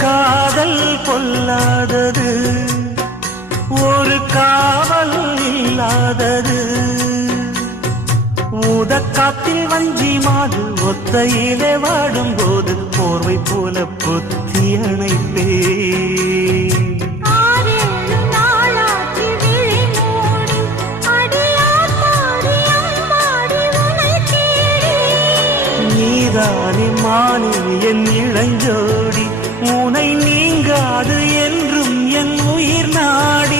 காதல் பொல்லாதது, ஒரு காவல் இல்லாதது. ஊதக்காத்தில் வஞ்சி மாது ஒத்தையிலே வாடும்போது போர்வை போல பொத்தி அணைப்பே. நீதானே மானே என் இளஞ்சோடி, உனை நீங்காது என்றும் என் உயிர் நாடி.